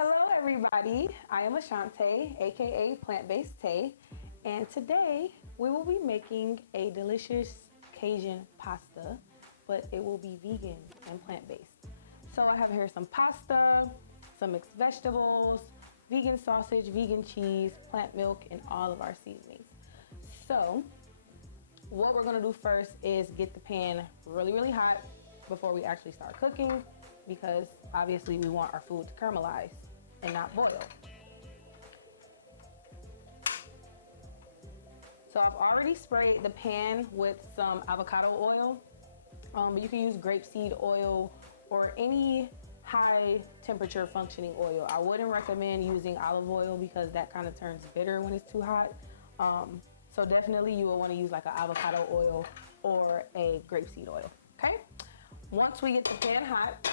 Hello everybody, I am Ashante, aka Plant-Based Tay, and today we will be making a delicious Cajun pasta, but it will be vegan and plant-based. So I have here some pasta, some mixed vegetables, vegan sausage, vegan cheese, plant milk, and all of our seasonings. So what we're gonna do first is get the pan really hot before we actually start cooking, because obviously we want our food to caramelize and not boil. So I've already sprayed the pan with some avocado oil, but you can use grapeseed oil or any high temperature functioning oil. I wouldn't recommend using olive oil because that kind of turns bitter when it's too hot. So definitely you will want to use like an avocado oil or a grapeseed oil, okay? Once we get the pan hot,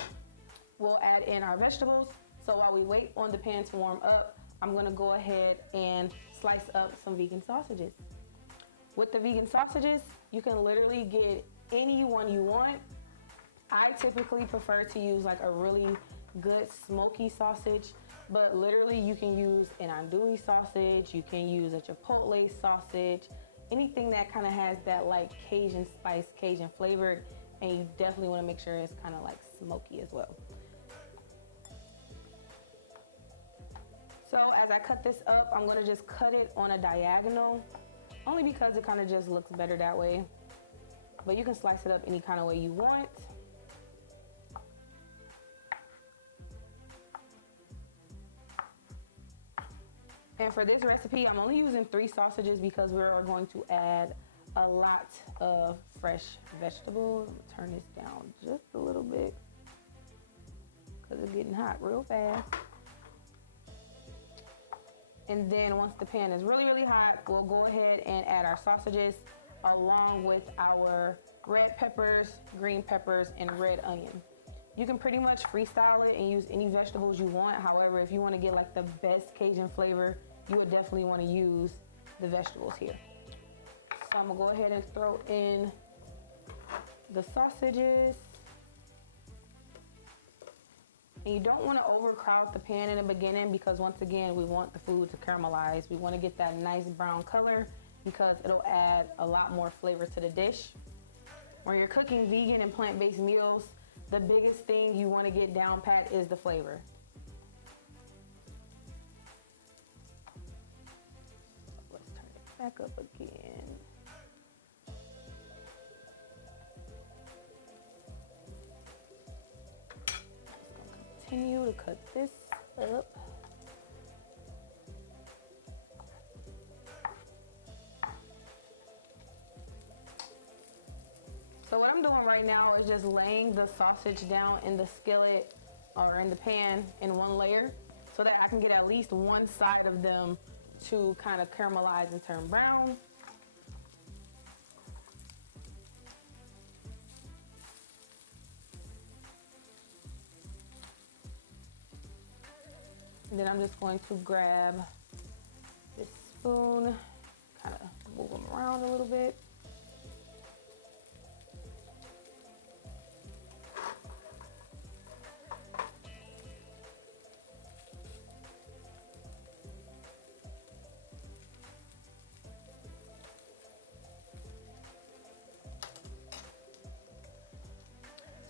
we'll add in our vegetables. So while we wait on the pan to warm up, I'm gonna go ahead and slice up some vegan sausages. With the vegan sausages, you can literally get any one you want. I typically prefer to use like a really good smoky sausage, but literally you can use an andouille sausage, you can use a chipotle sausage, anything that kind of has that like Cajun spice, Cajun flavor, and you definitely want to make sure it's kind of like smoky as well. So as I cut this up, I'm gonna just cut it on a diagonal, only because it kind of just looks better that way. But you can slice it up any kind of way you want. And for this recipe, I'm only using 3 sausages because we're going to add a lot of fresh vegetables. I'm gonna turn this down just a little bit because it's getting hot real fast. And then once the pan is really hot, we'll go ahead and add our sausages along with our red peppers, green peppers, and red onion. You can pretty much freestyle it and use any vegetables you want. However, if you want to get like the best Cajun flavor, you would definitely want to use the vegetables here. So I'm gonna go ahead and throw in the sausages. And you don't want to overcrowd the pan in the beginning because once again, we want the food to caramelize. We want to get that nice brown color because it'll add a lot more flavor to the dish. When you're cooking vegan and plant-based meals, the biggest thing you want to get down pat is the flavor. Let's turn it back up again. Continue to cut this up. So what I'm doing right now is just laying the sausage down in the skillet or in the pan in one layer so that I can get at least one side of them to kind of caramelize and turn brown. And then I'm just going to grab this spoon, kind of move them around a little bit.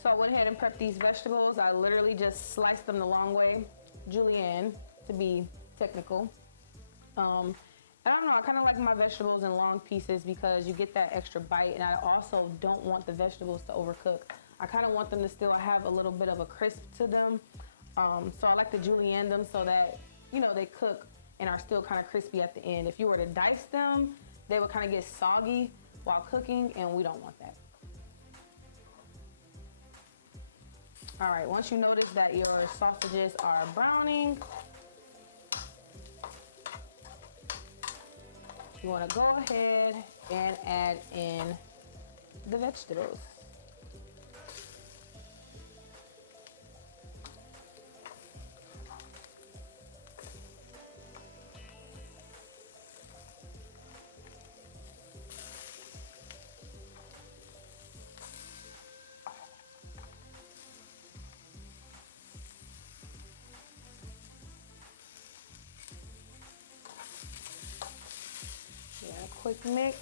So I went ahead and prepped these vegetables. I literally just sliced them the long way, julienne to be technical. And I don't know, I kind of like my vegetables in long pieces because you get that extra bite, and I also don't want the vegetables to overcook. I kind of want them to still have a little bit of a crisp to them. So I like to julienne them so that, you know, they cook and are still kind of crispy at the end. If you were to dice them, they would kind of get soggy while cooking, and we don't want that. All right, once you notice that your sausages are browning, you want to go ahead and add in the vegetables. quick mix.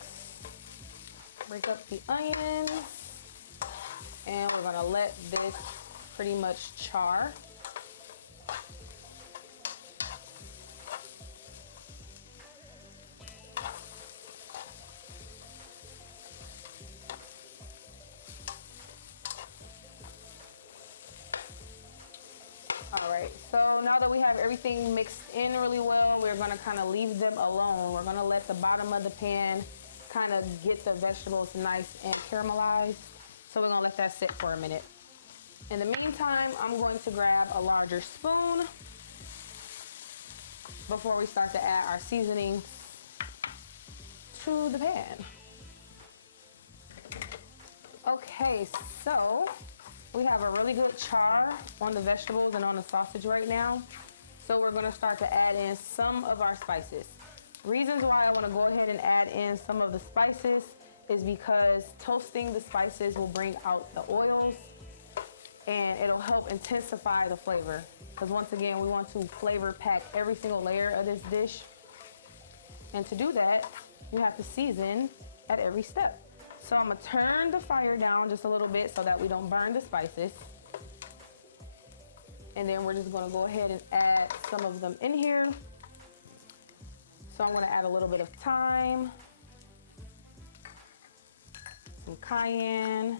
Break up the onions. And we're gonna let this pretty much char. All right, so now that we have everything mixed in really well, we're gonna kind of leave them alone. We're gonna let the bottom of the pan kind of get the vegetables nice and caramelized. So we're gonna let that sit for a minute. In the meantime, I'm going to grab a larger spoon before we start to add our seasonings to the pan. Okay, so we have a really good char on the vegetables and on the sausage right now. So we're gonna start to add in some of our spices. Reasons why I wanna go ahead and add in some of the spices is because toasting the spices will bring out the oils and it'll help intensify the flavor. Because once again, we want to flavor pack every single layer of this dish. And to do that, you have to season at every step. So I'm gonna turn the fire down just a little bit so that we don't burn the spices. And then we're just gonna go ahead and add some of them in here. So I'm gonna add a little bit of thyme, some cayenne,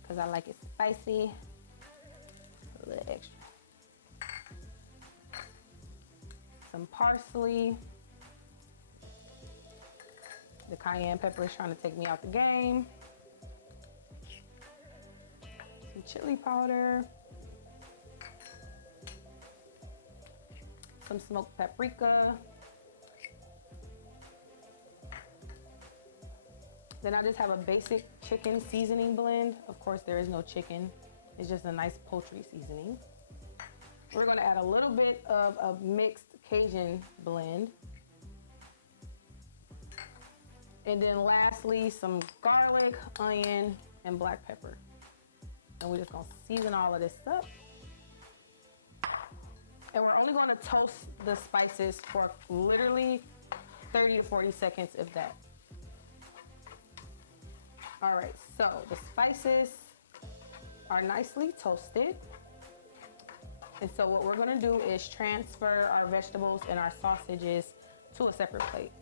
because I like it spicy, a little extra. Some parsley. The cayenne pepper is trying to take me out the game. Some chili powder. Some smoked paprika. Then I just have a basic chicken seasoning blend. Of course, there is no chicken. It's just a nice poultry seasoning. We're gonna add a little bit of a mixed Cajun blend. And then lastly, some garlic, onion, and black pepper. And we're just gonna season all of this up. And we're only gonna toast the spices for literally 30 to 40 seconds, if that. All right, so the spices are nicely toasted. And so what we're gonna do is transfer our vegetables and our sausages to a separate plate.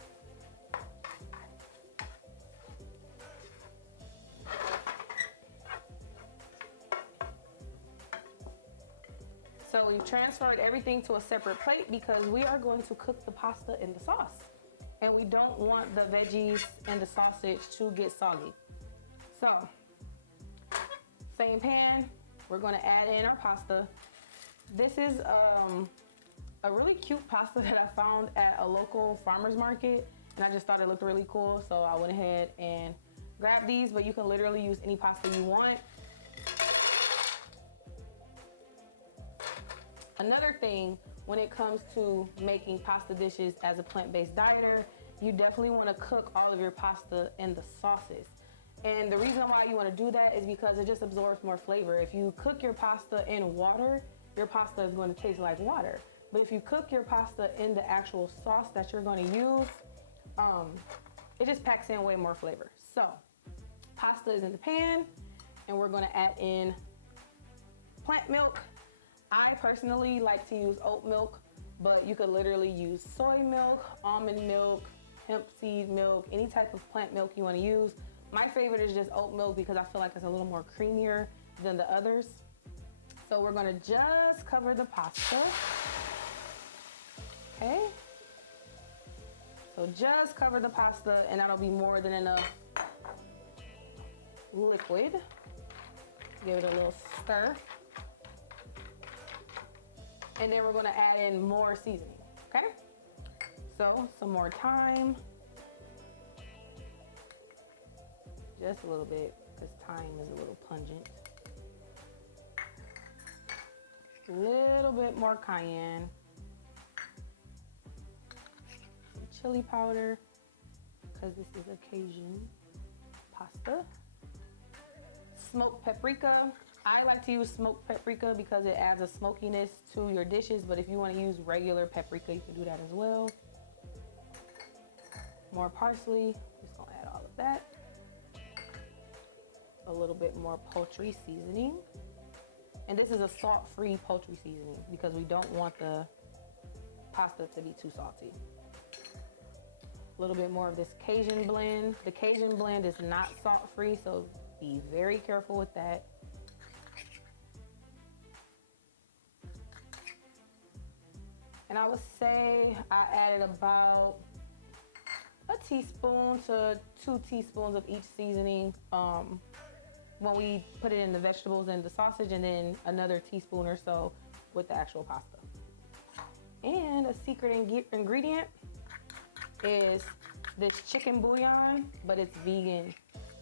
So we've transferred everything to a separate plate because we are going to cook the pasta in the sauce. And we don't want the veggies and the sausage to get soggy. So, same pan, we're gonna add in our pasta. This is a really cute pasta that I found at a local farmer's market, and I just thought it looked really cool, so I went ahead and grabbed these, but you can literally use any pasta you want. Another thing, when it comes to making pasta dishes as a plant-based dieter, you definitely wanna cook all of your pasta in the sauces. And the reason why you wanna do that is because it just absorbs more flavor. If you cook your pasta in water, your pasta is gonna taste like water. But if you cook your pasta in the actual sauce that you're gonna use, it just packs in way more flavor. So, pasta is in the pan, and we're gonna add in plant milk. I personally like to use oat milk, but you could literally use soy milk, almond milk, hemp seed milk, any type of plant milk you wanna use. My favorite is just oat milk because I feel like it's a little more creamier than the others. So we're gonna just cover the pasta. Okay. So just cover the pasta and that'll be more than enough liquid. Give it a little stir. And then we're gonna add in more seasoning, okay? So some more thyme. Just a little bit, because thyme is a little pungent. A little bit more cayenne. Some chili powder, because this is a Cajun pasta. Smoked paprika. I like to use smoked paprika because it adds a smokiness to your dishes, but if you want to use regular paprika, you can do that as well. more parsley. Just gonna add all of that. A little bit more poultry seasoning. And this is a salt-free poultry seasoning because we don't want the pasta to be too salty. A little bit more of this Cajun blend. The Cajun blend is not salt-free, so be very careful with that. And I would say I added about a teaspoon to 2 teaspoons of each seasoning when we put it in the vegetables and the sausage, and then another teaspoon or so with the actual pasta. And a secret ingredient is this chicken bouillon, but it's vegan.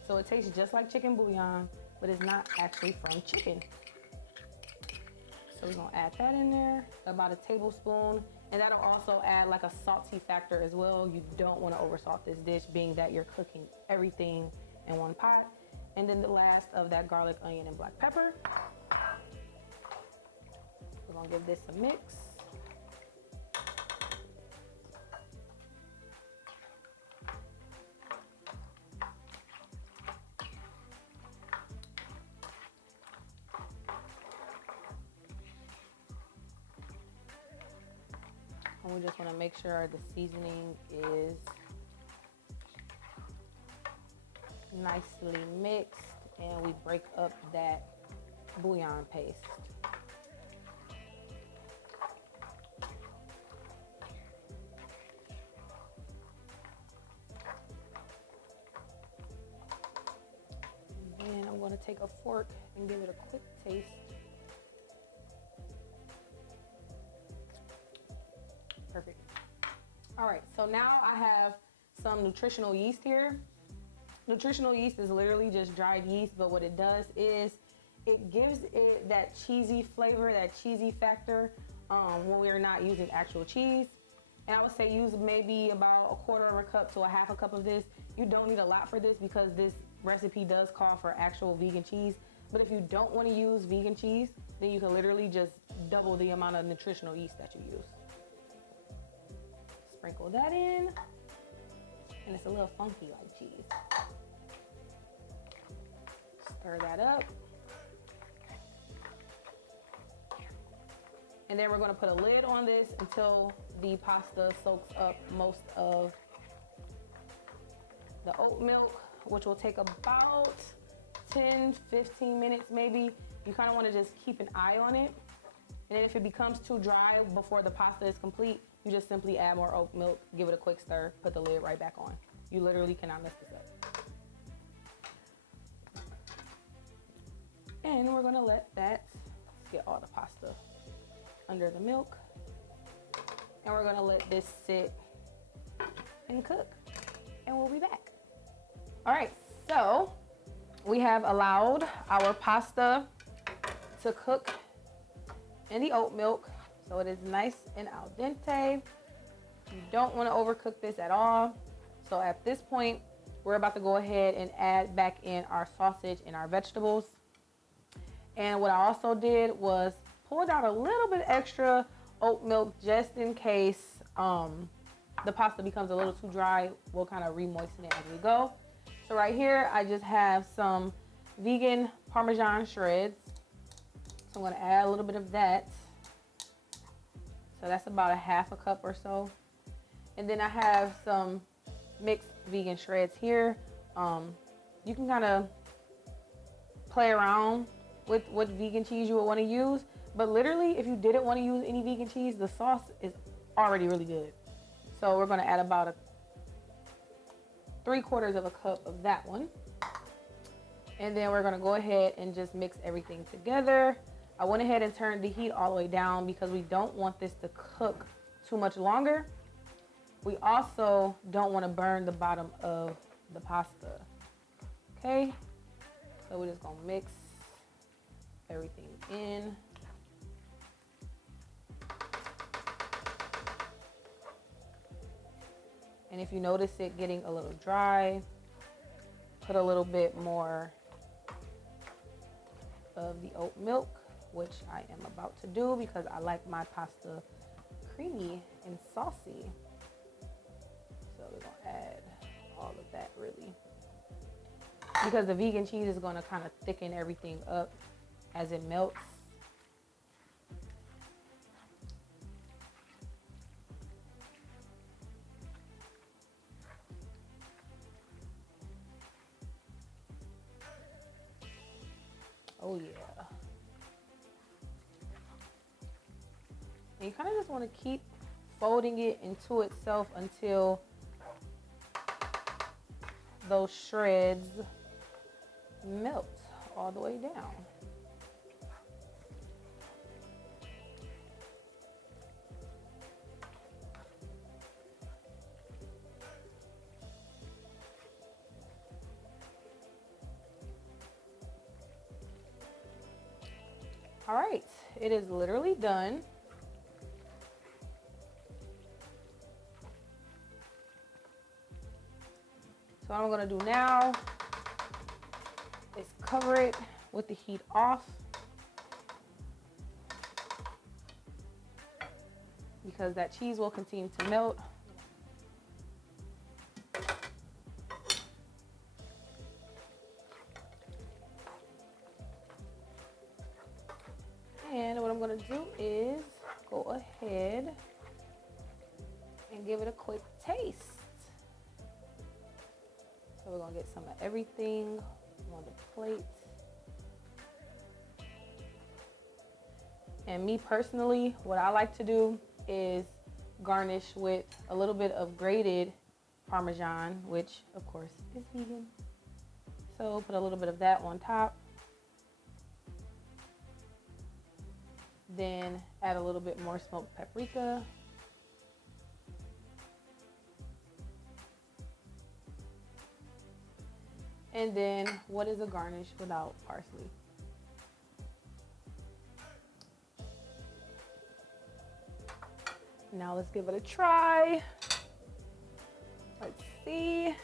So it tastes just like chicken bouillon, but it's not actually from chicken. So we're gonna add that in there, about a tablespoon, and that'll also add like a salty factor as well. You don't wanna oversalt this dish, being that you're cooking everything in one pot. And then the last of that garlic, onion, and black pepper. We're gonna give this a mix. And we just want to make sure the seasoning is nicely mixed and we break up that bouillon paste. And then I'm going to take a fork and give it a quick taste. Perfect. All right, so now I have some nutritional yeast here. Nutritional yeast is literally just dried yeast, but what it does is it gives it that cheesy flavor, that cheesy factor when we're not using actual cheese. And I would say use maybe about a quarter of a cup to a half a cup of this. You don't need a lot for this because this recipe does call for actual vegan cheese. But if you don't want to use vegan cheese, then you can literally just double the amount of nutritional yeast that you use. Sprinkle that in, and it's a little funky like cheese. Stir that up. And then we're going to put a lid on this until the pasta soaks up most of the oat milk, which will take about 10-15 minutes maybe. You kind of want to just keep an eye on it. And then if it becomes too dry before the pasta is complete, you just simply add more oat milk, give it a quick stir, put the lid right back on. You literally cannot mess this up. And we're gonna let that get all the pasta under the milk. And we're gonna let this sit and cook. And we'll be back. All right, so we have allowed our pasta to cook in the oat milk. So it is nice and al dente. You don't want to overcook this at all. So at this point, we're about to go ahead and add back in our sausage and our vegetables. And what I also did was pulled out a little bit extra oat milk just in case the pasta becomes a little too dry. We'll kind of re-moisten it as we go. So right here, I just have some vegan Parmesan shreds. So I'm going to add a little bit of that. So that's about a half a cup or so. And then I have some mixed vegan shreds here. You can kind of play around with what vegan cheese you would want to use. But literally, if you didn't want to use any vegan cheese, the sauce is already really good. So we're going to add about 3/4 of a cup of that one. And then we're going to go ahead and just mix everything together. I went ahead and turned the heat all the way down because we don't want this to cook too much longer. We also don't want to burn the bottom of the pasta. Okay, so we're just gonna mix everything in. And if you notice it getting a little dry, put a little bit more of the oat milk, which I am about to do because I like my pasta creamy and saucy. So So we're gonna add all of that really. Because the vegan cheese is gonna kind of thicken everything up as it melts. Oh yeah. And you kind of just want to keep folding it into itself until those shreds melt all the way down. All right, it is literally done. So what I'm gonna do now is cover it with the heat off, because that cheese will continue to melt. And what I'm gonna do is go ahead and give it a quick taste. So we're gonna get some of everything on the plate. And me personally, what I like to do is garnish with a little bit of grated Parmesan, which of course is vegan. So put a little bit of that on top. Then add a little bit more smoked paprika. And then what is a garnish without parsley? Now let's give it a try. Let's see.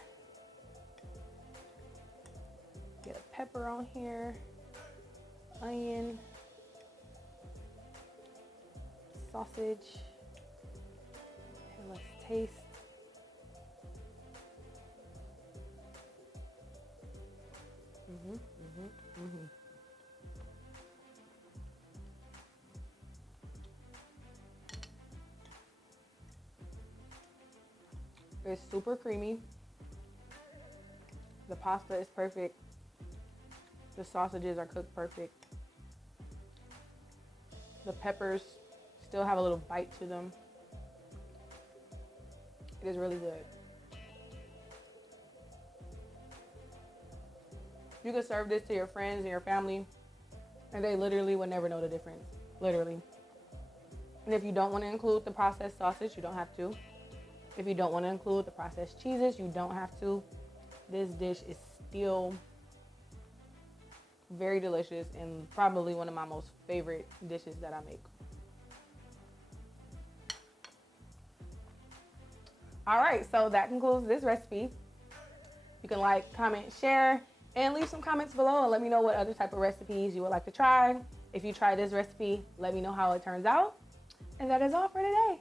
Get a pepper on here, onion, sausage, and let's taste. It's super creamy. The pasta is perfect. The sausages are cooked perfect. The peppers still have a little bite to them. It is really good. You can serve this to your friends and your family, and they literally would never know the difference. Literally. And if you don't want to include the processed sausage, you don't have to. If you don't want to include the processed cheeses, you don't have to. This dish is still very delicious and probably one of my most favorite dishes that I make. All right, so that concludes this recipe. You can like, comment, share, and leave some comments below and let me know what other type of recipes you would like to try. If you try this recipe, let me know how it turns out. And that is all for today.